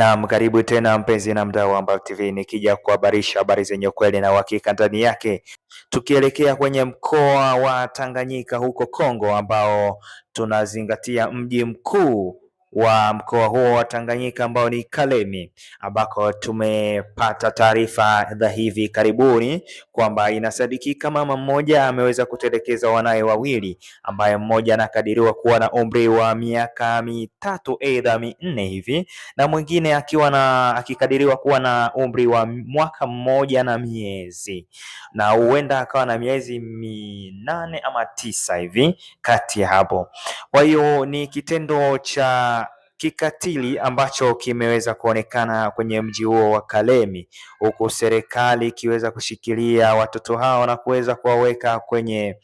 Naam, karibu tena mpenzi na mdau wa Ambao TV, nikija kuhabarisha habari zenye ukweli na uhakika ndani yake, tukielekea kwenye mkoa wa Tanganyika huko Kongo, ambao tunazingatia mji mkuu wa mkoa huo wa Tanganyika ambao ni Kalemi, ambako tumepata taarifa za hivi karibuni kwamba inasadikika mama mmoja ameweza kutelekeza wanawe wawili, ambaye mmoja anakadiriwa kuwa na umri wa miaka mitatu aidha minne hivi, na mwingine akikadiriwa kuwa na umri wa mwaka mmoja na miezi, na huenda akawa na miezi 8 ama 9 hivi kati ya hapo. Kwa hiyo ni kitendo cha kikatili ambacho kimeweza kuonekana kwenye mji huo wa Kalemi, huku serikali ikiweza kushikilia watoto hao na kuweza kuwaweka kwenye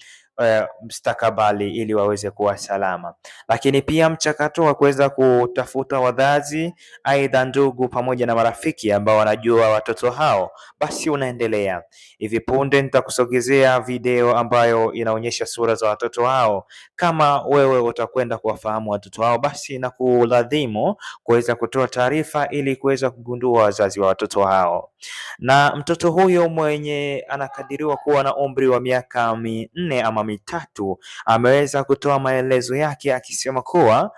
mstakabali ili waweze kuwa salama. Lakini pia mchakato wa kuweza kutafuta wazazi, aidha ndugu pamoja na marafiki ambao wanajua watoto hao, basi unaendelea. Hivi punde nitakusogezea video ambayo inaonyesha sura za watoto hao. Kama wewe utakwenda kuwafahamu watoto hao, basi na kuladhimu kuweza kutoa taarifa ili kuweza kugundua wazazi wa watoto hao. Na mtoto huyo mwenye anakadiriwa kuwa na umri wa miaka 4 ama mitatu ameweza kutoa maelezo yake akisema kuwa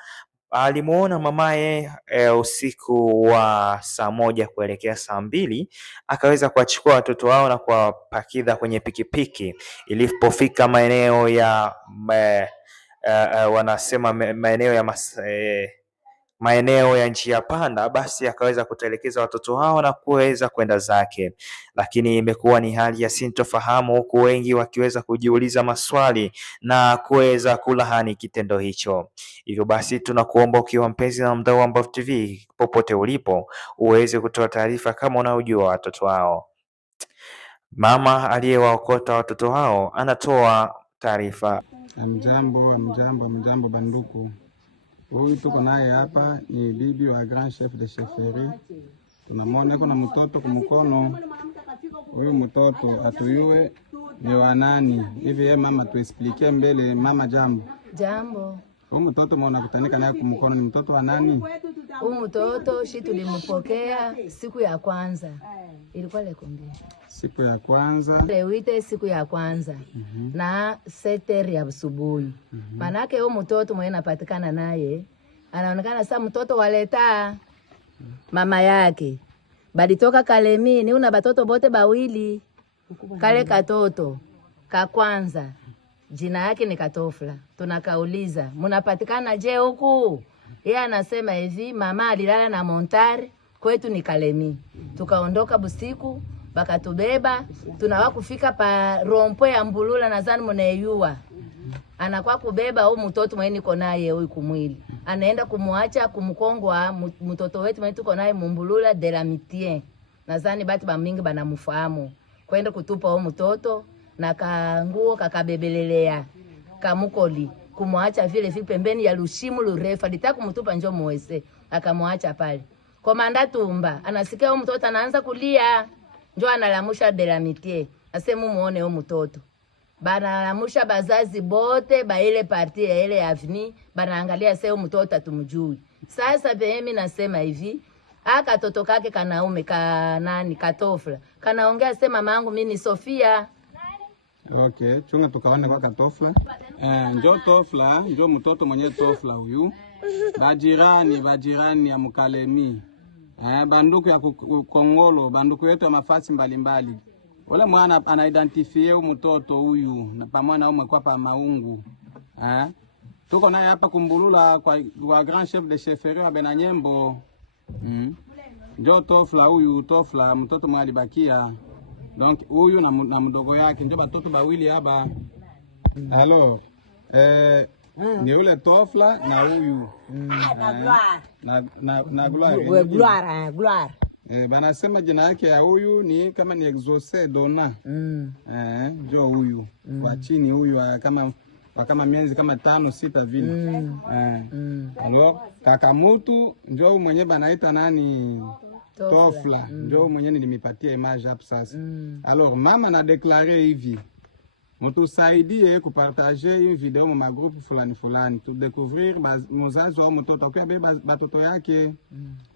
alimuona mamaye usiku wa saa 1 kuelekea saa 2, akaweza kuwachukua watoto wao na kuwapakidha kwenye pikipiki. Ilipofika maeneo ya wanasema maeneo ya njia panda, basi akaweza kutelekeza watoto hao na kuweza kwenda zake. Lakini imekuwa ni hali ya sintofahamu, huku wengi wakiweza kujiuliza maswali na kuweza kulahani kitendo hicho. Hivyo basi tunakuomba ukiwa mpenzi na mdau wa Ambao TV popote ulipo, uweze kutoa taarifa kama unaojua watoto hao. Mama aliyewaokota watoto hao anatoa taarifa. Mjambo banduku. Huyu tuko naye hapa ni bibi wa grand chef de chefferie. Tunamwona kuna mtoto kumkono. Huyu mtoto atuyue ni wa nani? Hivi yeye mama tuexplique mbele. Mama jambo. Jambo. Huyu mtoto mwana kutanika naye kumkono ni mtoto wa nani? Huyu mtoto tulimpokea siku ya kwanza. Ilikuwa lekombe. Siku ya kwanza. Lewite siku ya kwanza. Na 7 ya asubuhi. Manake huyu mtoto mwenye napatikana naye anaonekana sasa mtoto waleta mama yake. Balitoka Kalemi, ni una batoto bote bawili. Kale katoto ka kwanza jina yake ni Katofla. Tunakauliza, "Munapatikana je huku?" Yeye anasema hivi, "Mama alilala na Montare, kwetu ni Kalemi." Tukaondoka busiku, bakatubeba, tunawa kufika pa rompo ya Mbulula nadhani mnayua. Anakuwa kubeba huyu mtoto mwenye niko naye huyu kumwili. Anaenda kumuacha kumkongwa mtoto wetu mwenye tuko naye Mbulula de la Mitien. Nadhani batu bamingi banamfahamu. Kwenda kutupa huyu mtoto na kanguo kakabebelelea kamukoli kumwacha vile pembeni ya lushimu lurefu. Alitaka kumtupa njoo muweze, akamwacha pale. Komanda Tumba anasikia huyu mtoto anaanza kulia, njoo analamusha de la Mitie, asema muone huyu mtoto. Banalamusha bazazi bote ba ile parti ya ile avni, banaangalia sasa huyu mtoto atumjui. Sasa mimi nasema hivi, katoto kake kanaume nani Katofla kanaongea, sema mamangu mimi ni Sofia. Okay, chunga tukaone kwa Katofla. Njoo Tofla, njoo mtoto mwenye Tofla huyu. Bajirani ya Mkalemi. Banduku ya Kongolo, banduku yetu ya mafasi mbalimbali. Wala mwana anaidentifie mtoto huyu na pamoja na kwa pa maungu. Tuko naye hapa Kumbulula kwa grand chef de chefferie wa Benanyembo. Njoo Tofla huyu, Tofla mtoto mwali bakia. Donc huyu na mdogo yake ndio batoto bawili hapa. Alors ni ule Tofla na huyu na Gloire. Banasema jina yake ya huyu ni kama ni Exaucé Dona. Ndio huyu. Kwa chini huyu kama miezi kama 5-6 vile. Alors Kakamutu ndio mwenye banaita nani? Tofla. Ndio mwenye nilimipatia image hapo sasa. Alors mama na declarer hivi. mutusaidie kupartager hii video mu magrupu fulani fulani, tudekuvrir muzazi wa mtoto akuya beba batoto yake.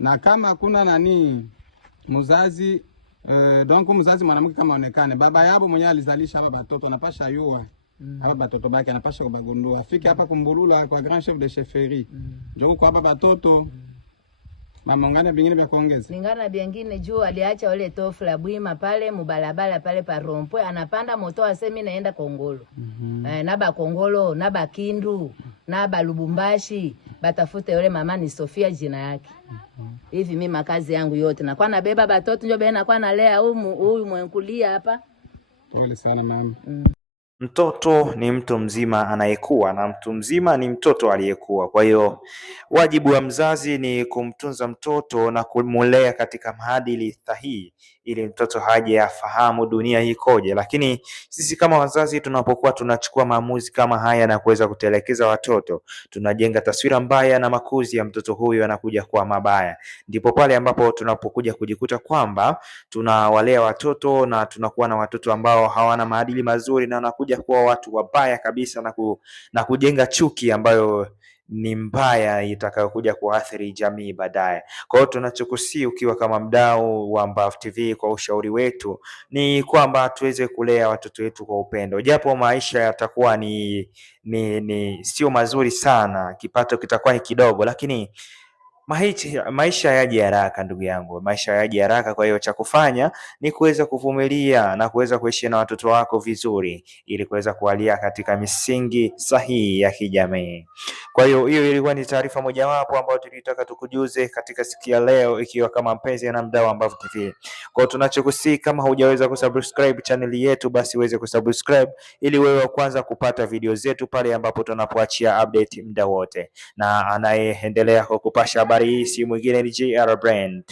Na kama kuna nani muzazi donc muzazi mwanamke kama onekane baba yabo mwenye alizalisha hapa batoto anapasha yua hapa batoto bake, anapasha kubagundua afike hapa kumbulula kwa grand chef de chefferie njoo kwa hapa batoto. Mama ngana bingine vya kuongeza ningana bingine juu aliacha wale tofu la bwima pale mubalabala pale pa rompwe, anapanda moto asemi naenda Kongolo. Naba Kongolo, naba Kindu, naba Lubumbashi, batafute yule mama ni Sofia jina yake. Hivi mimi makazi yangu yote na kwa nabeba batoto njo bena kwa nalea huyu mwenkulia hapa. Pole sana mama. Mtoto ni mtu mzima anayekua na mtu mzima ni mtoto aliyekua. Kwa hiyo wajibu wa mzazi ni kumtunza mtoto na kumulea katika maadili sahihi ili mtoto haje afahamu dunia ikoje. Lakini sisi kama wazazi tunapokuwa tunachukua maamuzi kama haya na kuweza kutelekeza watoto, tunajenga taswira mbaya na makuzi ya mtoto huyu yanakuja kuwa mabaya. Ndipo pale ambapo tunapokuja kujikuta kwamba tunawalea watoto na tunakuwa na watoto ambao hawana maadili mazuri na wanakuja kuwa watu wabaya kabisa na kujenga chuki ambayo ni mbaya itakayokuja kuathiri jamii baadaye. Kwa hiyo tunachokusii ukiwa kama mdau wa Mbavu TV, kwa ushauri wetu ni kwamba tuweze kulea watoto wetu kwa upendo, japo maisha yatakuwa ni sio mazuri sana, kipato kitakuwa ni kidogo, lakini maisha yaji haraka ndugu yangu, maisha yaji haraka. Kwa hiyo cha kufanya ni kuweza kuvumilia na kuweza kuishi na watoto wako vizuri ili kuweza kuwalia katika misingi sahihi ya kijamii. Kwa hiyo ilikuwa ni taarifa mojawapo ambayo tulitaka tukujuze katika siku ya leo, ikiwa kama mpenzi na mdau wa Mbavu TV. Kwa hiyo tunachokusii, kama hujaweza kusubscribe channel yetu, basi uweze kusubscribe ili wewe kwanza kupata video zetu pale ambapo tunapoachia update muda wote, na anayeendelea kukupasha habari hii si mwingine ni JR Brand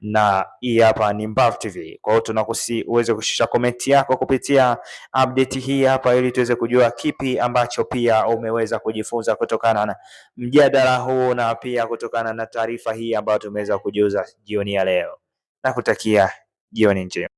na hii hapa ni Mbavu TV. Kwa hiyo tunakusi uweze kushusha komenti yako kupitia update hii hapa ili tuweze kujua kipi ambacho pia umeweza kujifunza kutokana na mjadala huu na pia kutokana na taarifa hii ambayo tumeweza kujuza jioni ya leo. Nakutakia jioni njema.